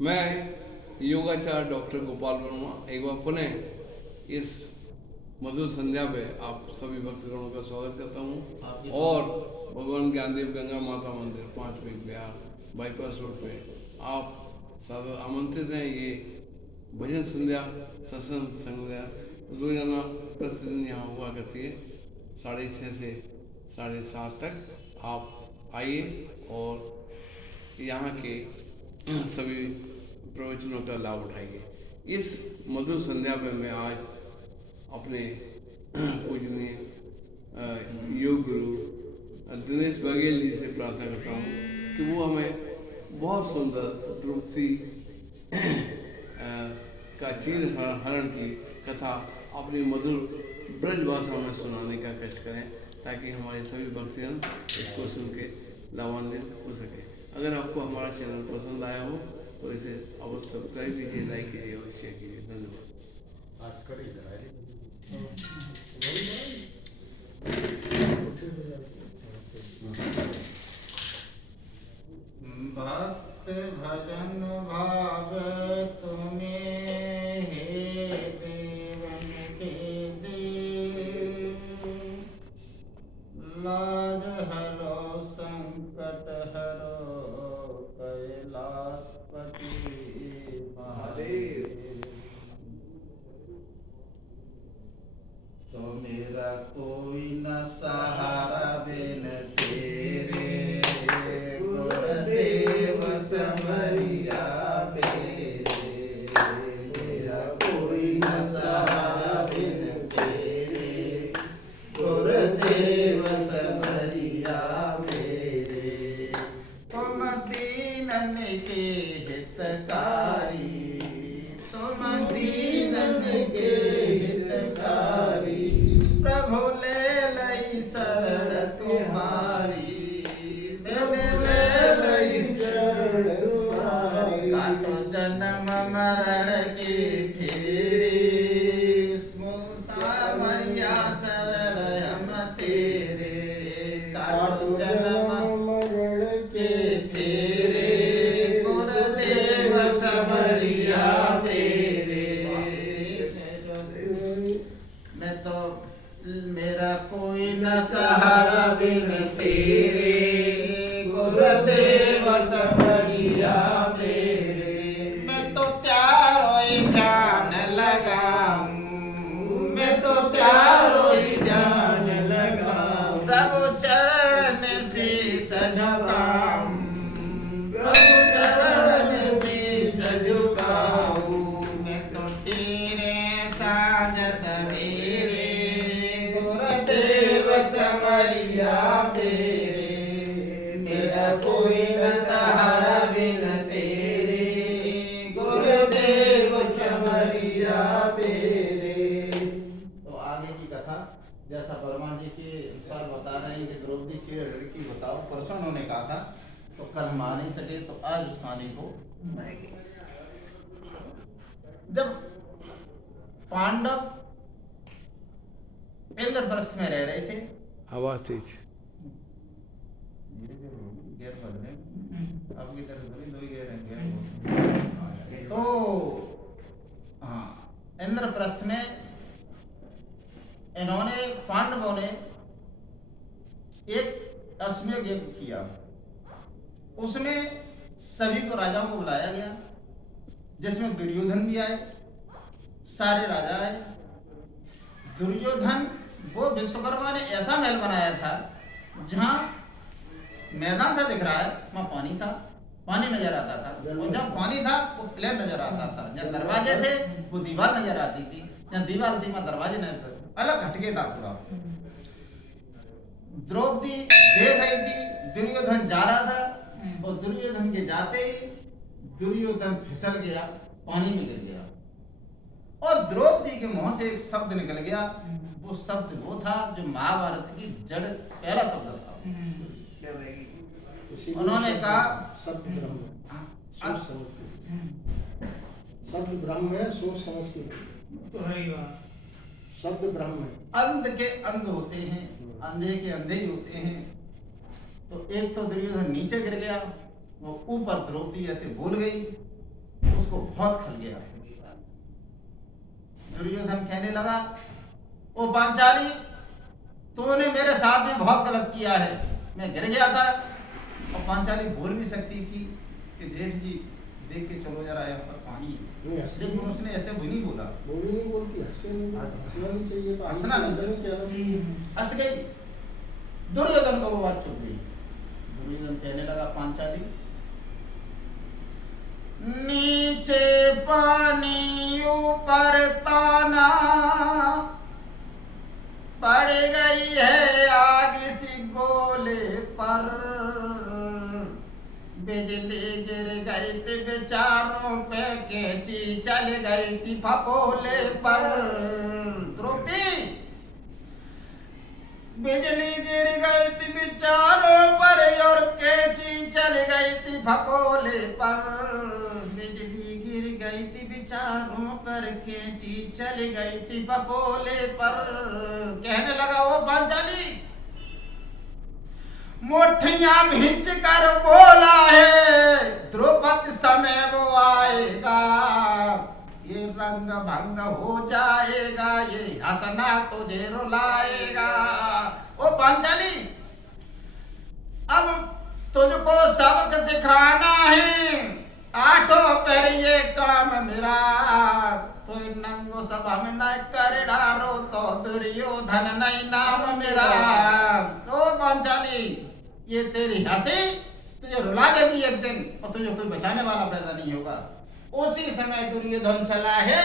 मैं योगाचार्य डॉक्टर गोपाल वर्मा एक बार पुनः इस मधुर संध्या पे आप सभी भक्तगणों का स्वागत करता हूँ और भगवान ज्ञानदेव गंगा माता मंदिर 5 वीक बिहार बाईपास रोड पे आप सादर आमंत्रित हैं। ये भजन संध्या सत्संग संध्या रोजाना प्रतिदिन यहाँ हुआ करती है 6:30 से 7:30 तक। आप आइए और यहाँ के सभी प्रवचनों का लाभ उठाइए। इस मधुर संध्या में मैं आज अपने पूजनीय योग गुरु दिनेश बघेल जी से प्रार्थना करता हूँ कि वो हमें बहुत सुंदर द्रौपदी का चीर हरण की कथा अपनी मधुर ब्रज भाषा में सुनाने का कष्ट करें ताकि हमारे सभी भक्तजन इसको सुन के लाभान्वित हो सके। अगर आपको हमारा चैनल पसंद आया हो तो इसे अवश्य सब्सक्राइब कीजिए, लाइक कीजिए और शेयर कीजिए। धन्यवाद। आज भक्त भजन भाव तुम्हें हे देवन के देव, लाज हरो संकट हरो कैलाशपति महादेव। तो मेरा कोई न सहारा बिन तेरे, गुरुदेव समरिया मेरे। मेरा कोई न सहारा बिन तेरे, गुरुदेव समरिया मेरे। तुम दीनन के हितकारी, तुम दीनन के हितकारी, प्रभु ले लई शरण तुम्हारी, मैंने ले लई शरण तुम्हारी। काटो जन्म मरण की फेरी, सामरिया शरण हम तेरे। काटो जन्म मरण के फेरे, गुरुदेव समरिया मेरे। मैं तो मेरा कोई न सहारा बिन तेरे, गुरुदेव समरिया मेरे। मैं तो प्यारो ध्यान लगाऊं, मैं तो प्यारो ध्यान लगाऊं, प्रभु चरण शीस झुकाऊं, प्रभु चरण शीस झुकाऊं। मैं तो तेरे साँझ सवेरे, गुरुदेव समरिया मेरे। मेरा कोई न सहारा बिन तेरे, गुरुदेव समरिया मेरे। तो आगे की कथा जैसा वर्मा जी के अनुसार बता रहे हैं कि द्रौपदी चीर हरण की बताओ। परसों उन्होंने कहा था तो कल हम आ नहीं सके, तो आज उस कहानी को सुनाएंगे। जब पांडव इंद्रप्रस्थ में रह रहे थे, आवाज तेज। आपकी तरफ दो ही गैर हैं। तो हाँ, इंद्रप्रस्थ में इन्होंने पांडवों ने एक अश्वमेध यज्ञ किया। उसमें सभी को राजाओं को बुलाया गया, जिसमें दुर्योधन भी आए, सारे राजा आए। दुर्योधन वो विश्वकर्मा ने ऐसा महल बनाया था जहाँ मैदान सा दिख रहा है, वहाँ पानी था, पानी नजर आता था। और जब पानी था वो प्लेन नजर आता था। जब दरवाजे थे वो दीवार नजर आती थी, जहाँ दीवार थी वहाँ दरवाजे नजर आते थे। अलग हटके था पूरा। द्रौपदी देख रही थी दुर्योधन जा रहा था, और दुर्योधन के जाते ही दुर्योधन फिसल गया, पानी में गिर गया। और द्रौपदी के मुंह से एक शब्द निकल गया। वो शब्द वो था जो महाभारत की जड़ पहला शब्द था। उन्होंने कहा शब्द ब्रह्म है, सोच समझ के तो है ही शब्द ब्रह्म है। अंध के अंध होते हैं, अंधे के अंधे ही होते हैं। तो एक तो दुर्योधन नीचे गिर गया, वो ऊपर द्रौपदी ऐसे भूल गई उसको बहुत खल गया। दुर्योधन कहने लगा, ओ पांचाली, तूने मेरे साथ में बहुत गलत किया है, मैं गिर गया था। और पांचाली बोल भी सकती थी कि जेठ जी देख के चलो जरा, यहाँ पर पानी नहीं, है, हंस लेकिन उसने ऐसे भी नहीं बोला। वो भी नहीं बोलती, हंस के नहीं बोलती, हंसना नहीं चाहिए, तो हंसना नहीं चाहिए, कहना चाहिए। हंस गई। दुर्योधन को वो बात चुप गई। दुर्योधन कहने लगा, पांचाली, नीचे पानी ऊपर ताना, पड़ गई है आग इसी गोले पर, बिजली गिर गई थी बेचारों पे, कैंची चल गई थी फपोले पर। द्रौपदी, बिजली गिर गई थी बेचारों पर और कैंची चल गई थी फपोले पर। बिजली गिर गई थी बेचारों पर, कैंची चल गई थी फपोले पर। कहने लगा, वो पांचाली, मुट्ठियां भींच कर बोला है, द्रौपदी समय वो आएगा, ये रंग भंग हो जाएगा, ये हंसना तुझे रुलाएगा। ओ पांचाली, अब तुझको सबक सिखाना है, आठों पर ये काम मेरा, तो नंगो सभा में न कर डारो, तो दुर्योधन नहीं नाम मेरा। तो पांचाली, ये तेरी हंसी तुझे रुला देगी एक दिन, और तुझे कोई बचाने वाला पैदा नहीं होगा। उसी समय दुर्योधन चला है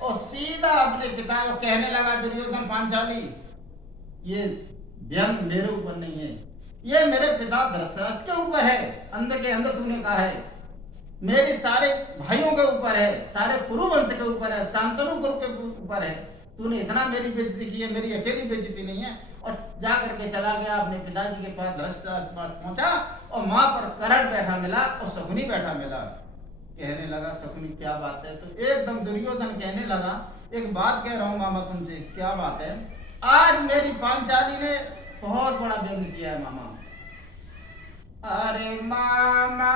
और सीधा अपने पिता को कहने लगा, दुर्योधन, पांचाली, ये व्यंग मेरे ऊपर नहीं है, ये मेरे पिता धृतराष्ट्र के ऊपर है। अंदर के अंदर तूने कहा है, मेरे सारे भाइयों के ऊपर है, सारे कुरु वंश के ऊपर है, शांतनु कुरु के ऊपर है। तूने इतना मेरी बेइज्जती की है, मेरी अकेली बेइज्जती नहीं है। और जा करके चला गया अपने पिताजी के पास, धृतराष्ट्र के पास पहुंचा और वहां पर कर्ण बैठा मिला और शकुनी बैठा मिला। कहने लगा, शकुनी क्या बात है? तो एकदम दुर्योधन कहने लगा, एक बात कह रहा हूं मामा तुमसे। क्या बात है? आज मेरी पांचाली ने बहुत बड़ा व्यंग किया है मामा। अरे मामा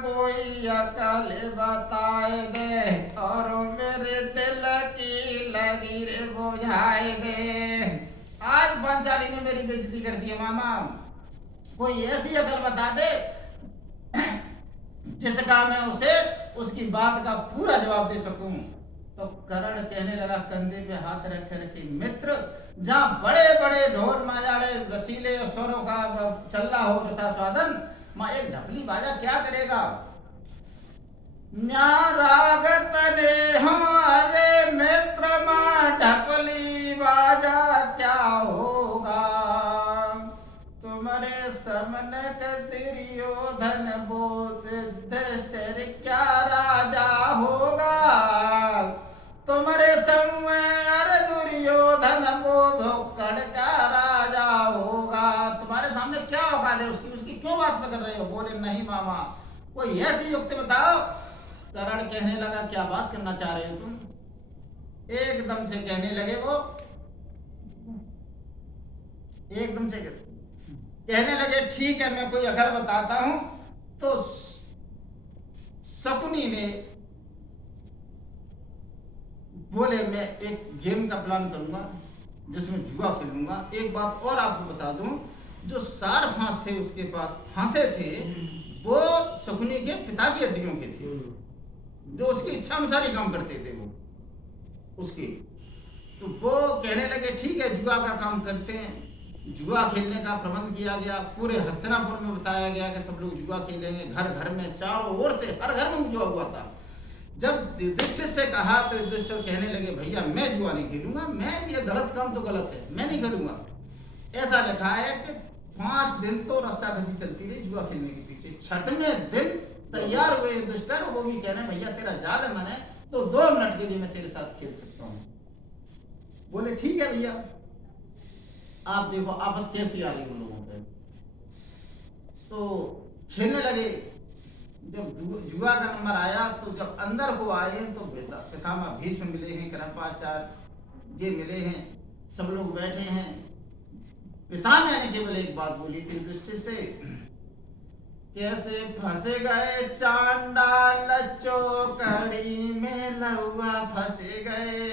कोई अकल बताए दे, और मेरे दिल की लगी रे बुझाए दे। आज पांचाली ने मेरी बेइज्जती कर दी है मामा, कोई ऐसी अकल बता दे जिसका मैं उसे उसकी बात का पूरा जवाब दे सकूं। तो कर्ण कहने लगा, कंधे पे हाथ रख करके, मित्र, जहां बड़े बड़े ढोल माजाड़े रसीले स्वरों का चल रहा हो रसास्वादन, मां एक ढपली बाजा क्या करेगा? न्या राग तने हो, अरे मित्र, मां ढपली बाजा क्या होगा? तुम्हारे सामने दुर्योधन बोध दृष्टर क्या राजा होगा? तुम्हारे सामने अरे दुर्योधन बोध का राजा होगा। तुम्हारे सामने क्या औकात है उसकी? उसकी क्यों बात पकड़ रहे हो? बोले, नहीं मामा, कोई ऐसी युक्ति बताओ। कर्ण कहने लगा, क्या बात करना चाह रहे हो तुम? एकदम से कहने लगे वो, एकदम से कहने लगे, ठीक है, मैं कोई अकल बताता हूं। तो शकुनी ने बोले, मैं एक गेम का प्लान करूंगा जिसमें जुआ खेलूंगा। एक बात और आपको बता दूं, जो सार फांस थे उसके पास फांसे थे, वो शकुनी के पिता की हड्डियों के थे, जो उसकी इच्छा अनुसार ही काम करते थे वो उसके। तो वो कहने लगे, ठीक है, जुआ का काम करते हैं। जुआ खेलने का प्रबंध किया गया। पूरे हस्तिनापुर में बताया गया कि सब लोग जुआ खेलेंगे, घर घर में, चारों ओर से हर घर में जुआ हुआ था। जब युधिष्ठिर से कहा तो युधिष्ठिर कहने लगे, भैया मैं जुआ नहीं खेलूंगा, मैं, ये गलत काम तो गलत है, मैं नहीं करूंगा। ऐसा लिखा है कि 5 दिन तो रस्साकसी चलती रही जुआ खेलने के पीछे। 6वें दिन तैयार हुए युधिष्ठिर, वो भी कह रहे हैं, भैया तेरा जाल है, मैंने तो 2 मिनट के लिए मैं तेरे साथ खेल सकता हूँ। बोले, ठीक है भैया, आप देखो आफत कैसी आ रही उन लोगों पे। तो खेलने लगे। जब जुआ का नंबर आया तो जब अंदर को आए तो पितामह भीष्म मिले हैं, कृपाचार्य ये मिले हैं, सब लोग बैठे हैं। पितामह ने केवल एक बात बोली थी युधिष्ठिर से कैसे फंस गए चांडाल चौकड़ी में लहुआ फंस गए,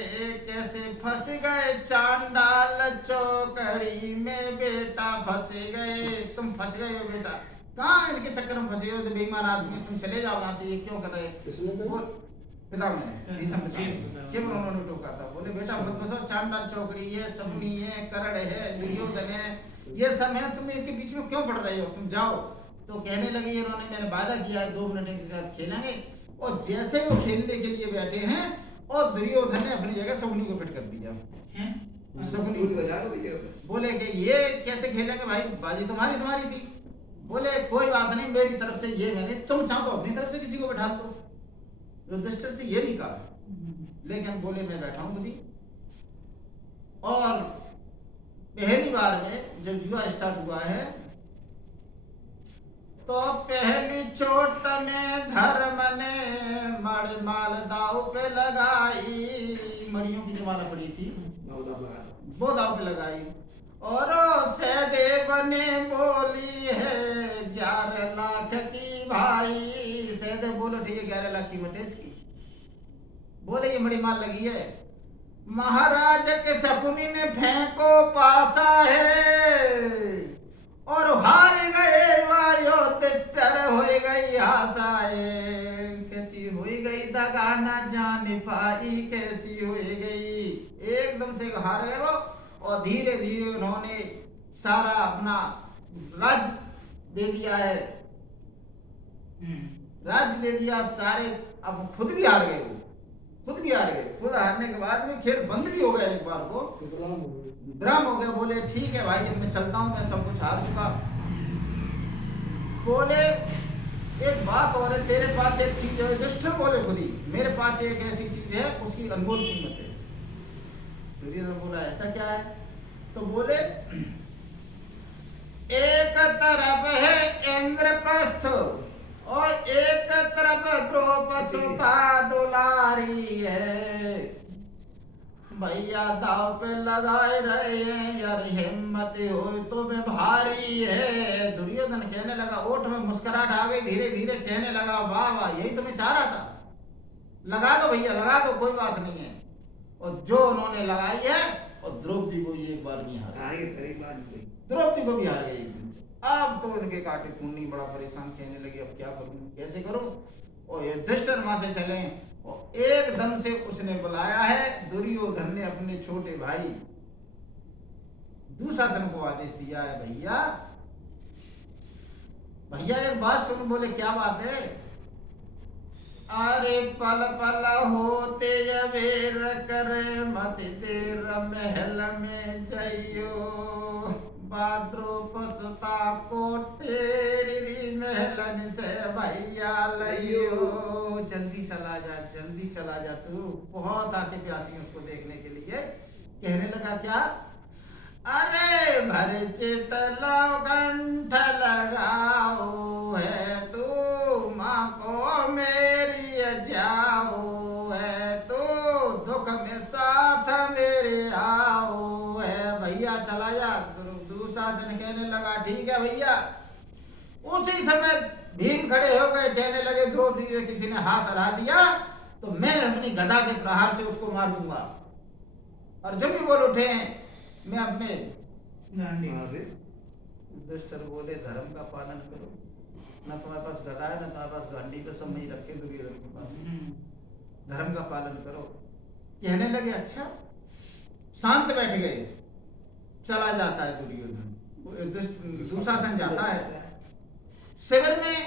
कैसे फंस गए चांडाल चौकड़ी में बेटा फंस गए। तुम फंस गए हो बेटा, कहाँ इनके चक्कर में फंसे हो तो बेईमान आदमी, तुम चले जाओ वहां से, ये क्यों कर रहे। किसने कहा? वो पिता मैंने भीष्म पिता केवल उन्होंने टोका था, बोले बेटा मत फंसो, चांडाल चौकड़ी है, शकुनी है, करण है, दुर्योधन है, ये सब है, तुम इनके बीच में क्यों पड़ रहे हो, तुम जाओ। तो कहने लगे इन्होंने मैंने वादा किया 2 मिनट के बाद खेलेंगे, और जैसे ही वो खेलने के लिए बैठे हैं और दुर्योधन ने अपनी जगह शकुनी को फिट कर दिया। शकुनी बोले कि ये कैसे खेलेंगे भाई, बाजी तुम्हारी थी। बोले कोई बात नहीं, मेरी तरफ से ये मैंने, तुम चाहो तो अपनी तरफ से किसी को बैठा दो। युधिष्ठिर से ये भी कहा, लेकिन बोले मैं बैठा हूं खुद ही। और पहली बार में जब जुआ स्टार्ट हुआ है तो पहली चोट में धर्म ने मणि माल दाव पे लगाई, मणियों की जो माला पड़ी थी वो दाव पे लगाई, और सहदेव ने बोली है 11 लाख की भाई। सहदेव बोलो ठीक है 11 लाख कीमत है इसकी। बोले ये बड़ी माल लगी है, महाराज के शकुनी ने फेंको पासा है, और हार गए वायो तितर हो गई आशाए। कैसी हुई गई दगा न जान पाई, कैसी हुई गई, एकदम से हार गए वो, और धीरे धीरे उन्होंने सारा अपना राज्य दे दिया है, राज्य दे दिया सारे। अब खुद भी हार गए, वो खुद भी हार गए। खुद हारने के बाद में खेल बंद भी हो गया एक बार को, विराम हो गया। बोले ठीक है भाई अब मैं चलता हूँ, मैं सब कुछ हार चुका। बोले एक बात और है, तेरे पास एक चीज है, युधिष्ठिर बोले खुद ही, मेरे पास एक ऐसी चीज है उसकी अनमोल कीमत है। दुर्योधन बोला ऐसा क्या है, तो बोले एक तरफ है इंद्रप्रस्थ और एक तरफ द्रौपदी सुता दुलारी है, भैया दाव पे लगाए रहे हैं यार, हिम्मत हो तो मैं भारी है। दुर्योधन कहने लगा, ओठ में मुस्कुराहट आ गई, धीरे धीरे कहने लगा वाह वाह यही तो मैं चाह रहा था, लगा दो भैया लगा दो, कोई बात नहीं है। और जो उन्होंने लगाई है, और द्रौपदी को ये एक बार नहीं हार गई, द्रौपदी को भी हार गई एक दिन से। अब तो इनके काटे खूनी बड़ा परेशान, कहने लगे अब क्या करूं कैसे करूं। और युधिष्ठिर वहां से चले, और एकदम से उसने बुलाया है, दुर्योधन ने अपने छोटे भाई दुशासन को आदेश दिया है, भैया भैया एक बात सुन। बोले क्या बात है। अरे पल पल होते अबेर करे मत देर महल में जाइयो, द्रौपदी को तेरी महलन से भैया लियो। जल्दी चला जा तू, बहुत आके प्यासी उसको देखने के लिए। कहने लगा क्या, अरे भर चिटलो कंठ लगाओ है तू, माँ को मेरी जाओ है तू, दुख में साथ मेरे आओ है। भैया चला जा। दुशासन कहने लगा ठीक है भैया। उसी समय भीम खड़े हो गए, कहने लगे द्रौपदी से किसी ने हाथ हला दिया तो मैं अपनी गदा के प्रहार से उसको मार दूंगा। अर्जुन भी बोल उठे हैं मैं अपने। युधिष्ठिर बोले धर्म का पालन करो, न तुम्हारे पास गदा है न तुम्हारे पास गांडी पे, सब नहीं रखे दुर्योधन के पास, धर्म का पालन करो। कहने लगे अच्छा, शांत बैठ गए। चला जाता है दुर्योधन, दुशासन जाता है शिविर में।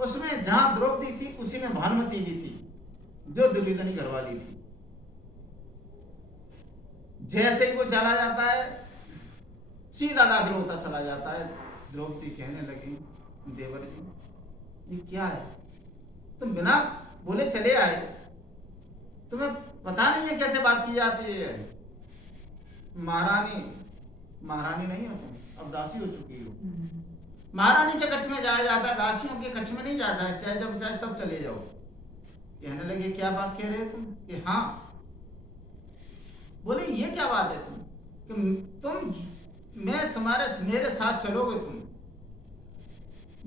उसमें जहां द्रौपदी थी उसी में भानुमति भी थी, जो दुर्योधन की घरवाली थी। जैसे ही वो चला जाता है सीधा दाखिल होता चला जाता है। द्रौपदी कहने लगी देवर जी ये क्या है, तुम बिना बोले चले आए, तुम्हें पता नहीं है कैसे बात की जाती है। महारानी नहीं हो तुम, अब दासी हो चुकी हो। महारानी के कच्छ में जाया जाता है, दासियों के कच्छ में नहीं जाता है, चाहे जब चाहे तब चले जाओ। कहने लगे क्या बात कह रहे हो तुम, कि हाँ। बोले ये क्या बात है तुम मैं तुम्हारे मेरे साथ चलोगे तुम।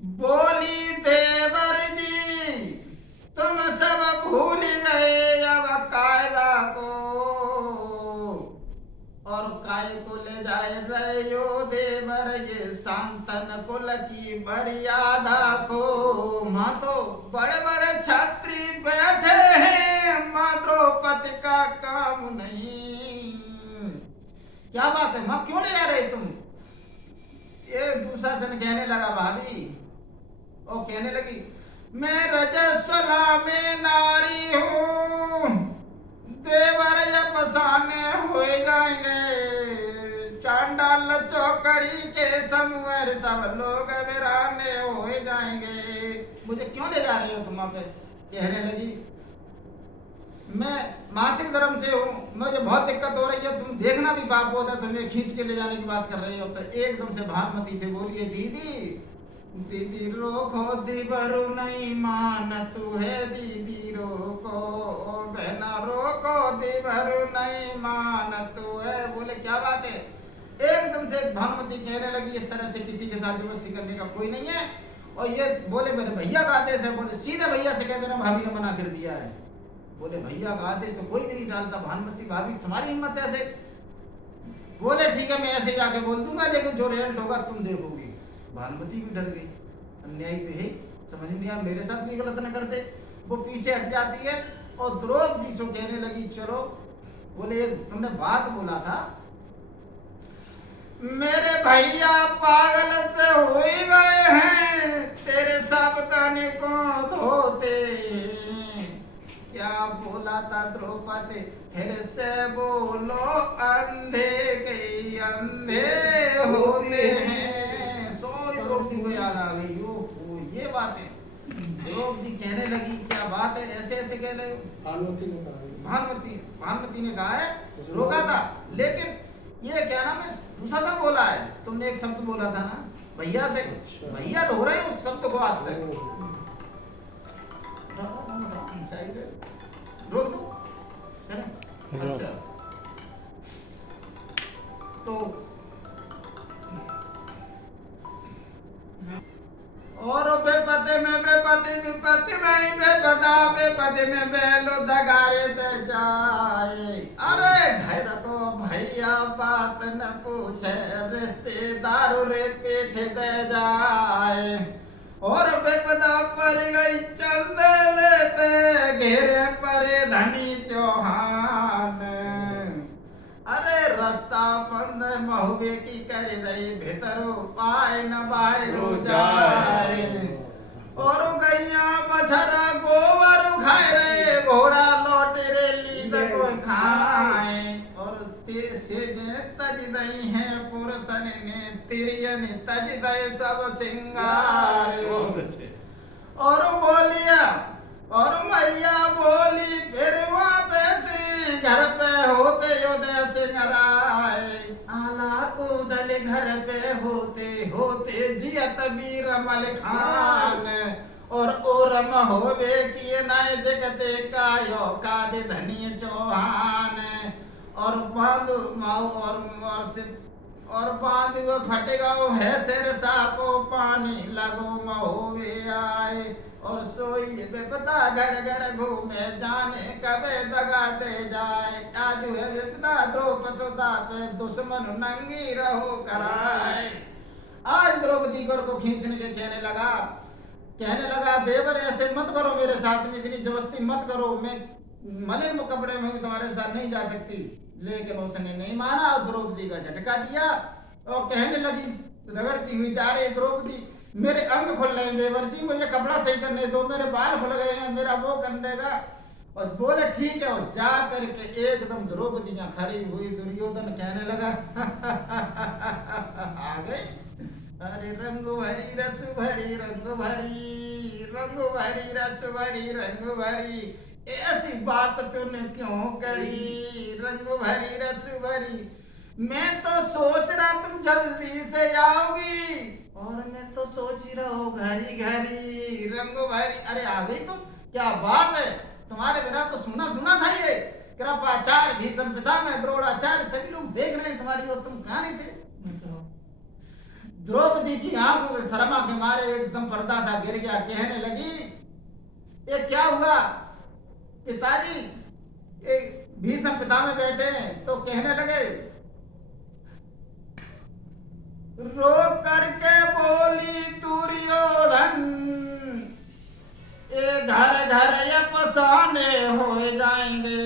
बोली देवर जी तुम सब भूल गए अब कायदा को, और काय को ले जाए रहे यो देवर ये शांतन कुल की मर्यादा को। माँ तो बड़े बड़े छात्री बैठे हैं, माँ द्रौपदी का काम नहीं। क्या बात है माँ, क्यों ले आ रहे तुम? एक दूसरा जन कहने लगा भाभी, और कहने लगी मैं रजस्वला में नारी हूँ, देवर ये पसाने हो जाएंगे, चांडाल चौकड़ी के समूह सब लोग वीराने हो जाएंगे, मुझे क्यों ले जा रही हो तुम वहां पे? कहने लगी मैं मासिक धर्म से हूँ, मुझे बहुत दिक्कत हो रही है, तुम देखना भी पाप होता, तुम्हें खींच के ले जाने की बात कर रही हो। तो एकदम से भानुमति से बोलिए दीदी दीदी रोको दीवारू नहीं मान तू है, दीदी रोको बहना रोको दीवारू नहीं मान तू है। बोले क्या बात है? एकदम से भानुमति कहने लगी इस तरह से किसी के साथ जबरदस्ती करने का कोई नहीं है, और ये बोले मेरे भैया का आदेश है। बोले सीधे भैया से कह देना भाभी ने मना कर दिया है। बोले भैया का आदेश तो कोई भी नहीं डालता। भानुमति भाभी तुम्हारी हिम्मत ऐसे? बोले ठीक है मैं ऐसे जाके बोल दूंगा, लेकिन जो रिजल्ट होगा तुम देखोगी। भानुमति भी डर गई, अन्याय तो है, समझ नहीं आया मेरे साथ भी गलत न करते। वो पीछे हट जाती है और द्रौपदी से कहने लगी चलो। बोले तुमने बात बोला था, मेरे भैया पागल से हो ही गए हैं, तेरे साबुताने को धोते। क्या बोला था द्रौपदी? फिर से बोलो अंधे के अंधे होते हैं। सोई द्रौपदी को याद आ गई ये बात है। द्रौपदी कहने लगी क्या बात है, ऐसे ऐसे कह रहे हो? भानुमति ने कहा है, रोका था, लेकिन ये क्या नाम है दूसरा शब्द बोला है। तुमने एक शब्द बोला था ना भैया से, भैया ढो रहे उस शब्द को आज तक। रोक दो, है ना? अच्छा तो और बेपते में बेपति विपत्ति में बेपता बेपति में बेलो दगारे दे जाए। अरे घर को भैया बात न पूछे, रिश्तेदार रे पीठ दे जाए। और बेपदा पर गई चंदेले पे, घेरे परे धनी चौहान। अरे रास्ता बंद महुबे की कर दई, भीतरो पाए न बाहरो जाए। और गैया बछरा गोबर खाए रे, घोड़ा लौट रे लीद को खाए। और तेरे से जे तज दई है पुरुषन ने, तिरियन तज दई सब सिंगार। और बोलिया और मैया बोली फिर वहाँ पे से घर पे होते योदय सिंगराए। आला उदल घर पे होते होते जियत बीर मल खान। और ओरम होवे किए नाय देखते कायो कादे धनी चौहान। और बांधु माऊ और बांध को खटगाओ है सिर साको, पानी लगो महोवे आए। और सोई बेपता घर घर घूमे, जाने कबे दगाते जाए। आज है बेपता द्रौपदी पे दुश्मन नंगी रहो कराए। आज द्रौपदी को खींचने के कहने लगा देवर ऐसे मत करो, मेरे साथ में इतनी जबरदस्ती मत करो, मैं मलिन कपड़े में भी तुम्हारे साथ नहीं जा सकती। लेकिन उसने नहीं माना और द्रौपदी का झटका दिया और कहने लगी रगड़ती हुई जा रही द्रौपदी, मेरे अंग खुल रहे हैं देवर जी, मुझे कपड़ा सही करने दो, मेरे बाल खुल गए हैं, मेरा वो करने का। और बोले ठीक है, और जा करके एकदम द्रौपदी यहाँ खड़ी हुई। दुर्योधन कहने लगा आ गए। अरे रंग भरी रस भरी रंग भरी, रंग भरी रस भरी रंग भरी, ऐसी बात तूने क्यों करी? रंग भरी रस भरी, मैं तो सोच रहा तुम जल्दी से आओगी, और मैं तो सोच ही रहा हूँ घरी घरी। रंग भरी, अरे आ गई तुम, क्या बात है, तुम्हारे बिना तो सुना सुना था ये। कृपाचार्य भीष्म पितामह द्रोणाचार्य सभी लोग देख रहे हैं तुम्हारी ओर, तुम कहाँ नहीं थे? द्रौपदी की आंखों के शर्मा के मारे एकदम पर्दा सा गिर गया। कहने लगी, ये क्या हुआ पिताजी? ये भीष्म पितामह बैठे हैं। तो कहने लगे, रो करके बोली दुर्योधन, ये घर घर एक साने हो जाएंगे,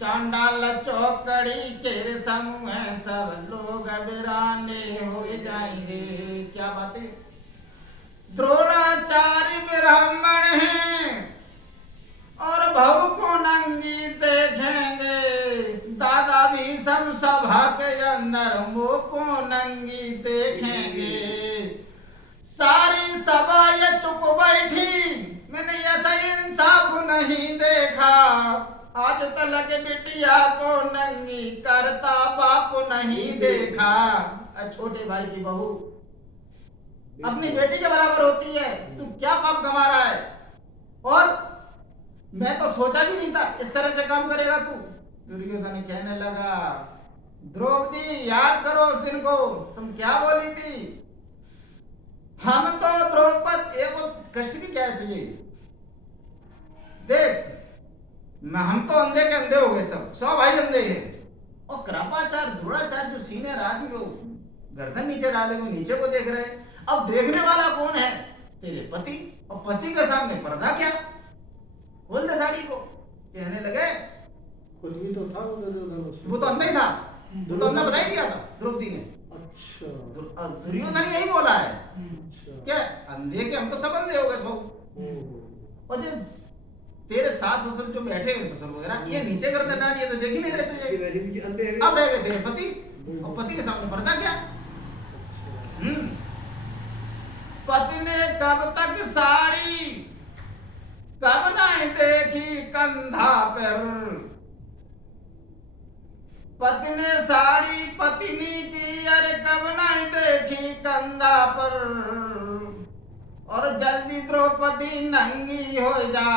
चांडाल चौकड़ी के समूह सब लोग वीराने हो जाएंगे। क्या बातें! द्रोणाचार्य ब्राह्मण हैं और बहू को नंगी देखेंगे, दादा भीष्म सभा के अंदर मुंह को नंगी देखेंगे। सारी सभा ये चुप बैठी, मैंने ऐसा इंसाफ नहीं देखा। आज तक बिटिया को नंगी करता बाप नहीं देखा। छोटे भाई की बहू अपनी बेटी के बराबर होती है, तू क्या पाप कमा रहा है? और मैं तो सोचा भी नहीं था इस तरह से काम करेगा तू। दुर्योधन कहने लगा, द्रौपदी याद करो उस दिन को, तुम क्या बोली थी? हम तो द्रौपद एक कष्ट की क्या है तुझे? देख, हम तो अंधे के अंधे हो गए, सब 100 भाई अंधे हैं। और कृपाचार्य द्रोणाचार्य जो सीनियर आदमी, वो गर्दन नीचे डाले हुए नीचे को देख रहे हैं। अब देखने वाला कौन है? तेरे पति। और पति के सामने पर्दा क्या? खोल दे साड़ी को। कहने लगे, कुछ भी तो था वो दुर्योधन। वो तो अंधा ही था, वो तो अंधा बता ही दिया था द्रौपदी ने। अच्छा, दुर्योधन यही बोला है, अच्छा। क्या अंधे के हम तो सब अंधे हो गए सब। और जो तेरे सास ससुर जो बैठे हैं ससुर वगैरह, ये नीचे गर्दन डाली है तो देख ही नहीं रहे तुझे। अब रह गए तेरे पति, और पति के सामने पर्दा क्या? पति ने कब तक साड़ी कब नहीं देखी कंधा पर, पति ने साड़ी पत्नी की अरे कब नहीं देखी कंधा पर। और जल्दी द्रौपदी नंगी हो जा,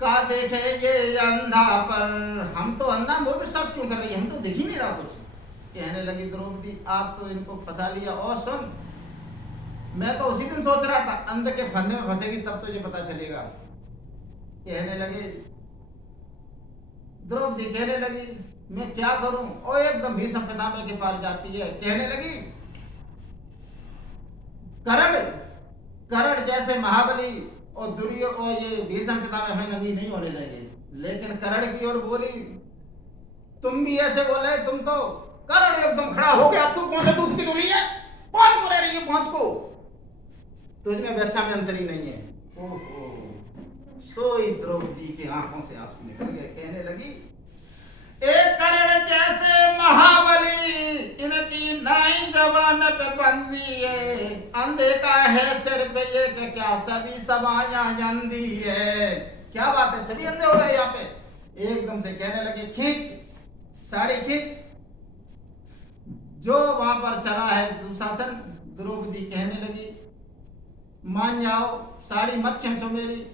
का देखे ये अंधा पर। हम तो अंधा मुंह में सच क्यों कर रही है, हम तो देख ही नहीं रहा कुछ। कहने लगी द्रौपदी, आप तो इनको फंसा लिया। और सुन, मैं तो उसी दिन सोच रहा था अंधे के फंदे में फंसेगी तब तो ये पता चलेगा। कहने लगे, द्रौपदी कहने लगी, मैं क्या करूं? और एकदम भीष्म पितामह के पास जाती है। कहने लगी, कर्ण जैसे महाबली और और ये भीष्म पितामह हमें नंगी नहीं होने देंगे। लेकिन कर्ण की ओर बोली, तुम भी ऐसे बोले? तुम तो। कर्ण एकदम खड़ा हो गया, तू कौन सा दूध की दुली है? 5 को रह रही है, 5 को। तुझमें वैसा में अंतर ही नहीं है। ओहो, सोई द्रौपदी की आंखों से आंसू निकल गए। कहने लगी, एक कर्ण जैसे महाबली, इनकी नाई जवान पे बंदी है। अंधे का है सिर पे ये कि क्या सभी सवायां अंधी है। क्या बात है, सभी अंधे हो रहे हैं यहाँ पे। एकदम से कहने लगे, खींच साड़ी खींच। जो वहां पर चला है दुशासन। द्रौपदी कहने लगी, मान जाओ, साड़ी मत खींचो मेरी।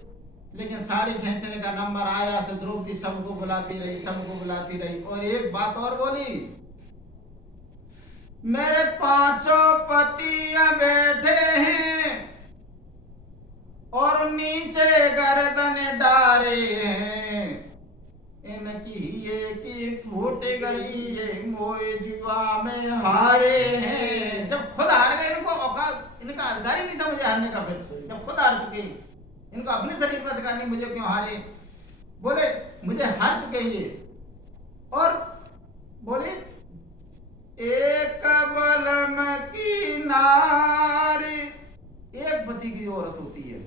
लेकिन साड़ी खींचने का नंबर आया से द्रौपदी सबको बुलाती रही। और एक बात और बोली, मेरे 5 पति बैठे हैं और नीचे गर्दन डारे हैं। इनकी ये की टूट गई, ये मोए जुआ में हारे हैं। जब खुद हार गए, इनका अधिकार ही नहीं था मुझे हारने का। फिर जब खुद हार चुके, इनको अपने शरीर पर अधिकार नहीं, मुझे क्यों हारे? बोले, मुझे हार चुके ये। और बोले, एक बलम की नारी, एक पति की औरत होती है।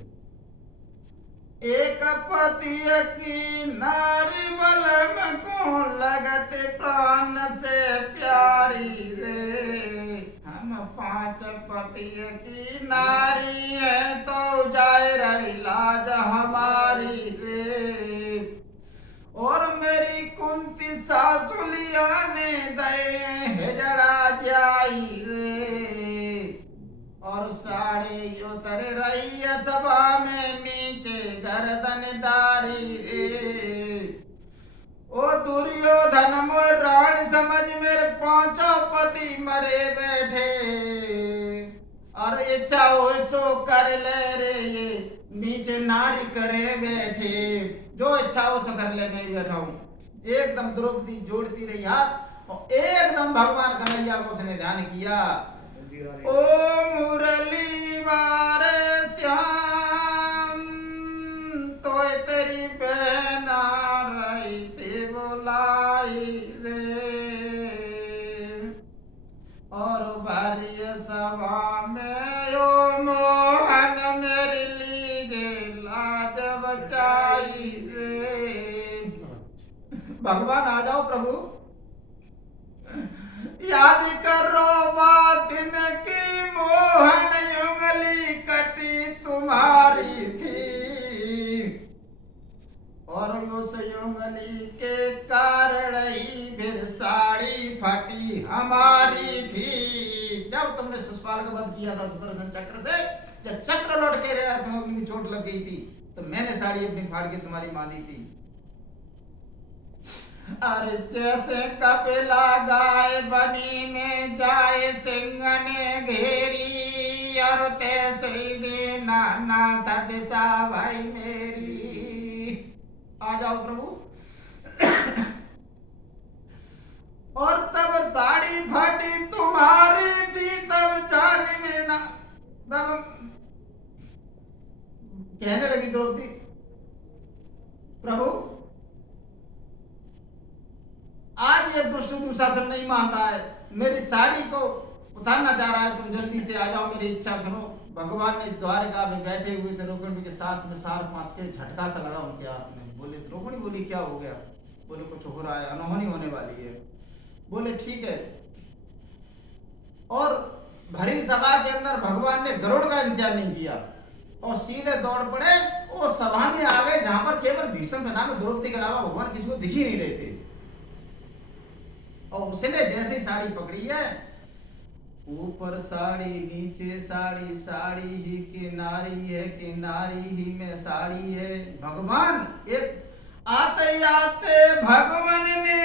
एक पति की नारी बलम को लगते प्राण से प्यारी रे। हम 5 पति की नारी है तो जाए रही लाज हमारी रे। और मेरी कुंती सासुलिया ने दे हिजड़ा जाई रे। और साड़ी उतर रही है सभा में नीचे गर्दन डारी रे। ओ दुर्योधन मोर राण समझ, मेरे 5 पति मरे बैठे। इच्छा हो सो कर ले रे, ये बीच नारी करे बैठे। जो इच्छा हो सो कर ले, मैं भी बैठा हूँ। एकदम द्रौपदी जोड़ती रही हाथ और एकदम भगवान कन्हैया को उसने ध्यान किया। ओ मुरली बारे श्याम, तो तेरी बहन रही थी बुलाई रे, और भारी सभा में यो मोहन मेरी लीजे लाज बचाई रे। भगवान आ जाओ प्रभु, याद करो बात दिन की, मोहन उंगली कटी तुम्हारी थी, और उस उंगली के कारण ही फिर साड़ी फटी हमारी थी। जब तुमने शिशुपाल का वध किया था सुदर्शन चक्र से, जब चक्र लौट के रहा तुम उंगली में चोट लग गई थी, तो मैंने साड़ी अपनी फाड़ के तुम्हारी बांधी थी। अरे जैसे कपिला गाय बनी में जाए सिंह ने घेरी, और तैसे ही देना ना था दिशा भाई मेरी। आ जाओ प्रभु। और तब साड़ी फटी तुम्हारी थी, तब जान में ना, तब कहने लगी द्रौपदी, प्रभु आज ये दुष्ट दुशासन नहीं मान रहा है, मेरी साड़ी को उतारना चाह रहा है, तुम जल्दी से आ जाओ, मेरी इच्छा सुनो। भगवान ने द्वारका में बैठे हुए थे रोकड़ी के साथ में 4-5 के झटका सा लगा उनके हाथ में। बोले रोकड़ी बोली क्या हो गया? बोले कुछ हो रहा है, अनहोनी होने वाली है। बोले ठीक है। और भरी सभा के अंदर भगवान ने गरुड़ का इंतजार नहीं किया और सीधे दौड़ पड़े वो सभा में आ गए जहां पर केवल भीष्म पितामह द्रौपदी के अलावा भगवान किसी को दिख ही नहीं रहे थे। और उसने जैसे ही साड़ी पकड़ी है, ऊपर साड़ी नीचे साड़ी, साड़ी ही किनारी है, किनारी ही में साड़ी है। भगवान एक आते आते भगवान ने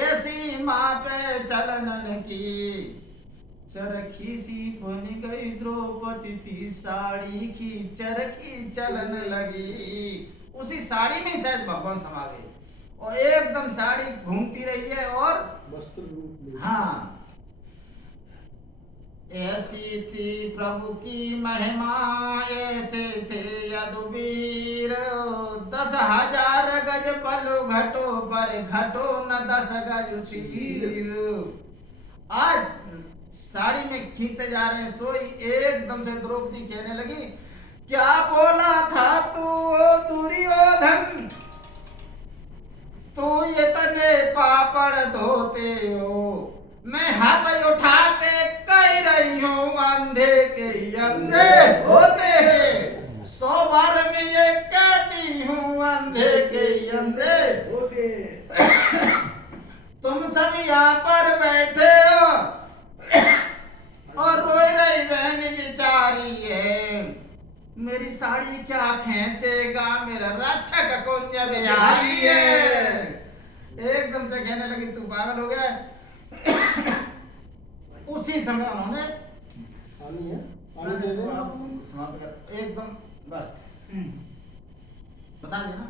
ऐसी माँ पे चलन की, चरखी सी बन गई द्रौपदी थी, साड़ी की चरखी चलन लगी। उसी साड़ी में शायद भगवान समा गए और एकदम साड़ी घूमती रही है। और हाँ, ऐसी थी प्रभु की महिमा, ऐसे थे यदुवीर। 10,000 गज पलो घटो पर, घटो न 10 गज चीर। आज साड़ी में खींचते जा रहे हैं तो एकदम से द्रौपदी कहने लगी, क्या बोला था तू दुर्योधन, तू ये तने पापड़ धोते हो, मैं हाथ उठा के कह रही हूँ अंधे के अंधे होते हैं। 100 बार में ये कहती हूँ अंधे के अंधे होते। तुम सब यहाँ पर बैठे हो और रोई रही बहन बेचारी है, मेरी साड़ी क्या खींचेगा, मेरा रक्षक कुंज बिहारी है। एकदम से कहने लगी तू पागल हो गया। उसी समय उन्होंने समाप्त कर एकदम बस बता देना।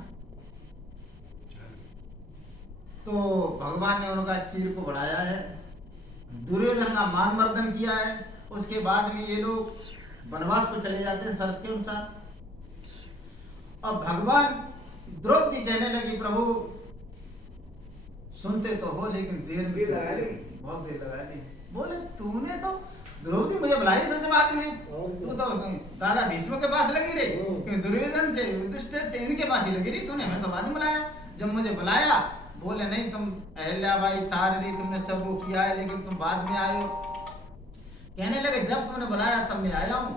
तो भगवान ने उनका चीर को बढ़ाया है, दुर्योधन का मान मर्दन किया है। उसके बाद में ये लोग वनवास को चले जाते हैं शर्त के अनुसार। अब भगवान द्रौपदी कहने लगी प्रभु सुनते तो हो लेकिन देर लगा ली, बहुत देर लगा ली। बोले तूने तो द्रौपदी मुझे बुलाई सबसे बाद में, तू तो दादा भीष्म के पास लगी रही, दुर्योधन से युधिष्ठिर से इनके पास ही लगी रही, तूने हमें तो बाद में बुलाया। जब मुझे बुलाया बोले नहीं तुम अहल्याबाई तार रही, तुमने सब वो किया है लेकिन तुम बाद में आए हो। कहने लगे जब तुमने बुलाया तब मैं आया हूँ।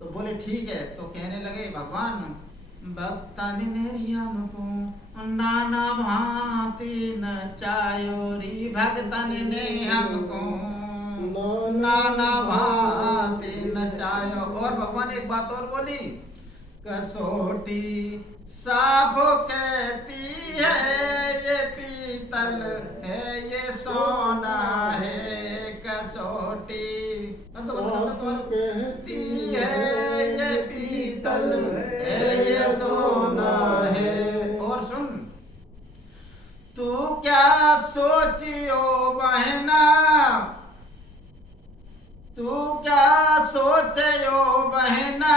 तो बोले ठीक है। तो कहने लगे भगवान भक्तन ने हमको नाना भांति नचायो री, भक्तन ने हमको नाना भांति नचायो। और भगवान एक बात और बोली, कसौटी साफ कहती है ये पीतल है ये सोना है कसौटी। तो सोचियो बहना, तू क्या सोचयो बहना,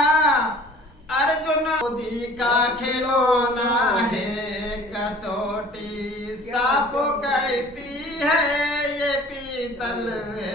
अर्जुन मोदी का खिलौना है, कसौटी साफ कहती है ये पीतल है।